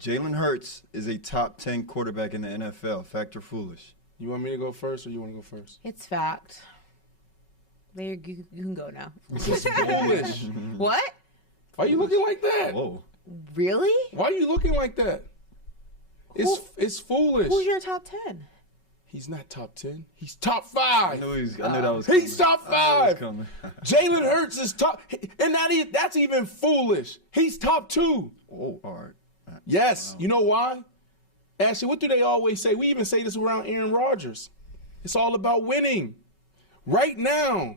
Jalen Hurts is a top 10 quarterback in the NFL. Fact or foolish? You want me to go first or you want to go first? It's fact. There, you can go now. It's foolish. What? Why are you looking like that? Whoa. Really? Why are you looking like that? It's foolish. Who's your top 10? He's not top 10. He's top I 5. knew that was He's coming. top I knew 5. it was coming. Jalen Hurts is top. And that's even foolish. He's top 2. Oh, all right. Yes. Wow. You know why? Ashley, what do they always say? We even say this around Aaron Rodgers. It's all about winning. Right now,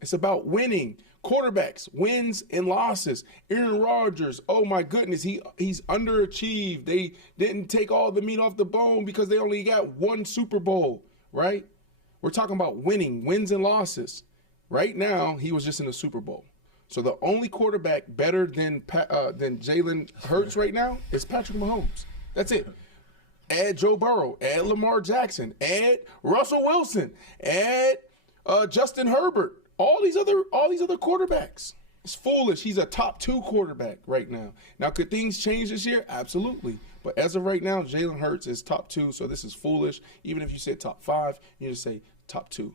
it's about winning. Quarterbacks, wins and losses. Aaron Rodgers, oh my goodness, he's underachieved. They didn't take all the meat off the bone because they only got one Super Bowl, right? We're talking about winning, wins and losses. Right now, he was just in the Super Bowl. So the only quarterback better than Jalen Hurts right now is Patrick Mahomes. That's it. Add Joe Burrow, add Lamar Jackson, add Russell Wilson, add Justin Herbert. All these other quarterbacks. It's foolish. He's a top 2 quarterback right now. Now, could things change this year? Absolutely. But as of right now, Jalen Hurts is top 2, so this is foolish. Even if you said top 5, you just say top 2.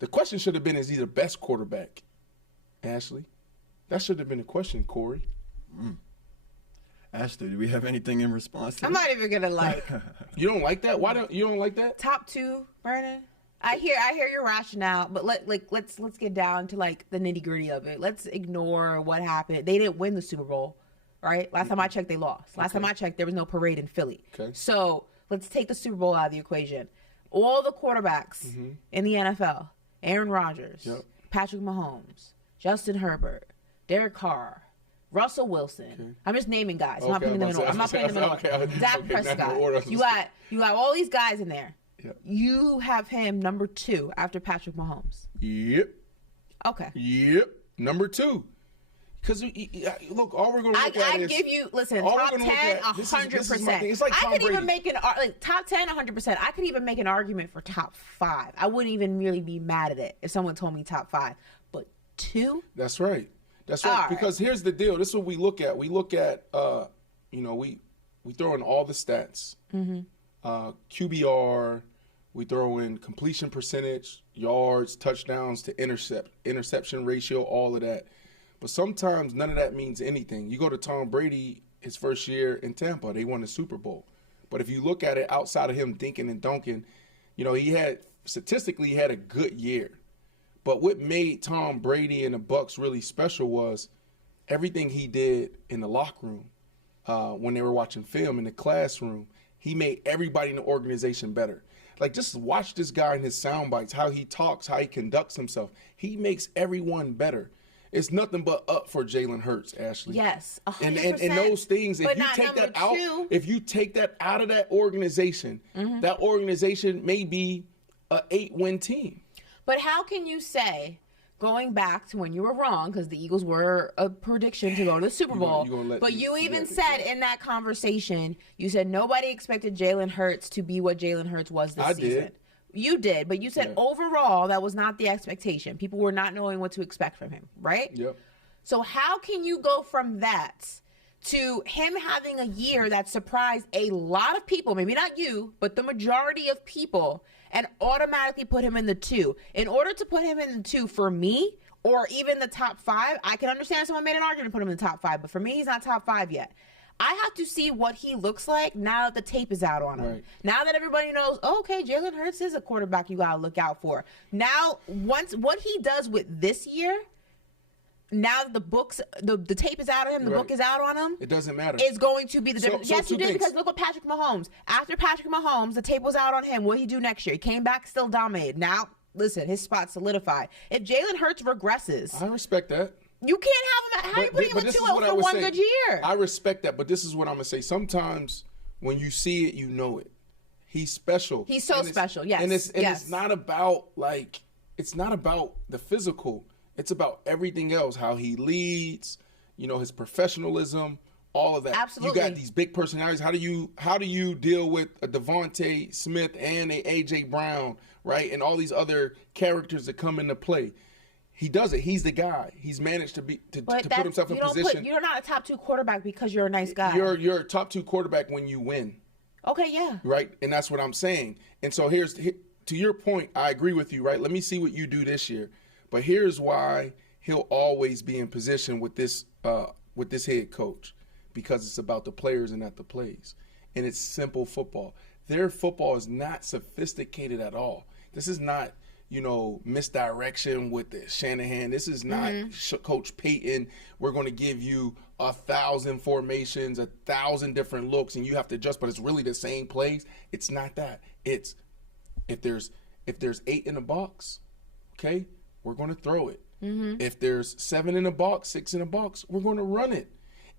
The question should have been, is he the best quarterback? Ashley? That should have been the question, Corey. Ashley, do we have anything in response to I'm not even gonna You don't like that? Why don't you don't like that? top 2, Vernon. I hear your rationale, but let's get down to like the nitty gritty of it. Let's ignore what happened. They didn't win the Super Bowl, right? Last time I checked, they lost. Last time I checked, there was no parade in Philly. Okay. So let's take the Super Bowl out of the equation. All the quarterbacks in the NFL: Aaron Rodgers, Patrick Mahomes, Justin Herbert, Derek Carr, Russell Wilson. Okay. I'm just naming guys. I'm not putting them in order. I'm not putting them in order. Dak Prescott. You got all these guys in there. Yep. You have him number 2 after Patrick Mahomes. Yep. Okay. Yep. Number 2. Because look, all we're going to look at is. I give you top 10, 100%. It's like Tom I could Brady. even make top 10, 100%. I could even make an argument for top 5. I wouldn't even really be mad at it if someone told me top 5. But 2. That's right. That's right. All Because here's the deal. This is what we look at. We look at, we throw in all the stats. QBR. We throw in completion percentage, yards, touchdowns to interception ratio, all of that. But sometimes none of that means anything. You go to Tom Brady, his first year in Tampa, they won the Super Bowl. But if you look at it outside of him dinking and dunking, statistically he had a good year. But what made Tom Brady and the Bucs really special was everything he did in the locker room when they were watching film in the classroom. He made everybody in the organization better. Like, just watch this guy in his sound bites, how he talks, how he conducts himself. He makes everyone better. It's nothing but up for Jalen Hurts, Ashley. Yes, 100%. And those things, if you take that out, if you take that out of that organization, that organization may be an 8-win team. But how can you say, going back to when you were wrong, because the Eagles were a prediction to go to the Super Bowl, but you even said in that conversation, you said nobody expected Jalen Hurts to be what Jalen Hurts was this season. Did. You did, but you said overall that was not the expectation. People were not knowing what to expect from him, right? Yep. So how can you go from that to him having a year that surprised a lot of people, maybe not you, but the majority of people, and automatically put him in the 2? In order to put him in the 2 for me, or even the top 5, I can understand someone made an argument to put him in the top 5, but for me, he's not top 5 yet. I have to see what he looks like now that the tape is out on him. Right. Now that everybody knows, okay, Jalen Hurts is a quarterback you got to look out for. Now, once what he does with this year, now that the tape is out of him, the book is out on him. It doesn't matter. It's going to be the difference. So yes, you did, because look at Patrick Mahomes. After Patrick Mahomes, the tape was out on him. What did he do next year? He came back, still dominated. Now, listen, his spot's solidified. If Jalen Hurts regresses, I respect that. You can't have him. How are you putting him in 2 for one good year? I respect that, but this is what I'm gonna say. Sometimes when you see it, you know it. He's special. He's so special. Yes. And it's not about the physical. It's about everything else. How he leads. His professionalism. All of that. Absolutely. You got these big personalities. How do you deal with a Devontae Smith and a AJ Brown, right? And all these other characters that come into play. He does it. He's the guy. He's managed to put himself in position. You're not a top 2 quarterback because you're a nice guy. You're a top 2 quarterback when you win. Okay, yeah. Right? And that's what I'm saying. And so to your point, I agree with you, right? Let me see what you do this year. But here's why he'll always be in position with this head coach, because it's about the players and not the plays. And it's simple football. Their football is not sophisticated at all. This is not, misdirection with the Shanahan. This is not Coach Payton. We're going to give you 1,000 formations, 1,000 different looks, and you have to adjust, but it's really the same plays. It's not that. It's if there's 8 in the box, okay, we're going to throw it. If there's 7 in the box, 6 in the box, we're going to run it.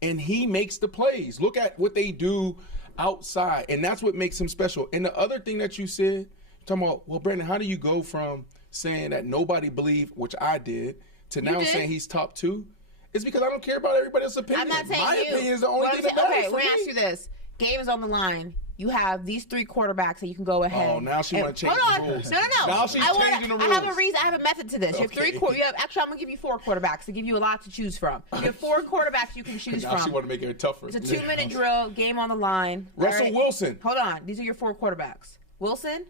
And he makes the plays. Look at what they do outside, and that's what makes him special. And the other thing that you said, talking about, well, Brandon, how do you go from saying that nobody believed, which I did, to now saying he's top 2? It's because I don't care about everybody else's opinion. I'm not saying My opinion is the only thing that matters. Okay, for let me me. ask you this. Game is on the line. You have these 3 quarterbacks that you can go ahead. Oh, now she want to change the rules. No. Now she's changing the rules. I have a reason. I have a method to this. You have Okay. Actually, I'm going to give you 4 quarterbacks to give you a lot to choose from. You have 4 quarterbacks you can choose Now from. she want to make it tougher. It's a 2-minute drill. Game on the line. Russell Wilson. Hold on. These are your 4 quarterbacks. Wilson,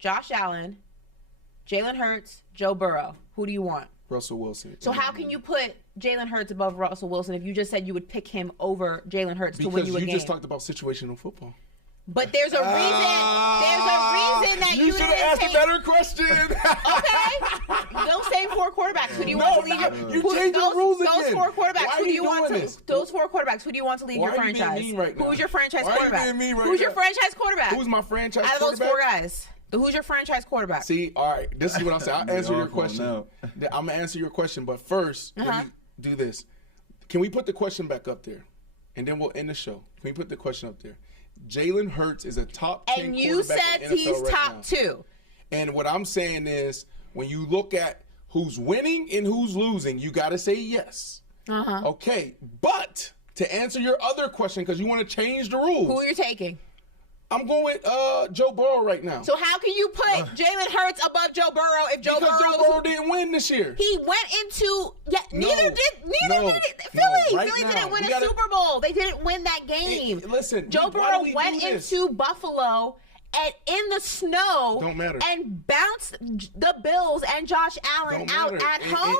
Josh Allen, Jalen Hurts, Joe Burrow. Who do you want? Russell Wilson. So how can you put Jalen Hurts above Russell Wilson if you just said you would pick him over Jalen Hurts to win you a game? Because you just talked about situational football. But there's a reason. There's a reason that you should have didn't asked take. a better question. Okay. Those same 4 quarterbacks. Who do you want to lead your? You changed the rules again. Those 4 quarterbacks. Why Who are do you you want doing to? this? Those 4 quarterbacks. Who do you want to lead your Why are you being franchise? mean right now? Who's your franchise Why are you quarterback? being mean right Who's now? your franchise quarterback? Who's my franchise Out of those quarterback? 4 guys, who's your franchise quarterback? See, all right, this is what I'll say. I'll answer your question. now. I'm going to answer your question, but first, let me do this. Can we put the question back up there? And then we'll end the show. Can we put the question up there? Jalen Hurts is a top 10 And you quarterback said in the NFL he's right top now. 2. And what I'm saying is, when you look at who's winning and who's losing, you got to say yes. Okay, but to answer your other question, because you want to change the rules, Who are you taking? I'm going with Joe Burrow right now. So how can you put Jalen Hurts above Joe Burrow if Joe Because Burrow? Joe Burrow didn't win this year. He went into neither did no, Philly. right Philly now, didn't win we a gotta- Super Bowl. They didn't win that game. Listen, Joe why Burrow do we went do this? into Buffalo and in the snow Don't matter. and bounced the Bills and Josh Allen Don't out matter. at And- home. and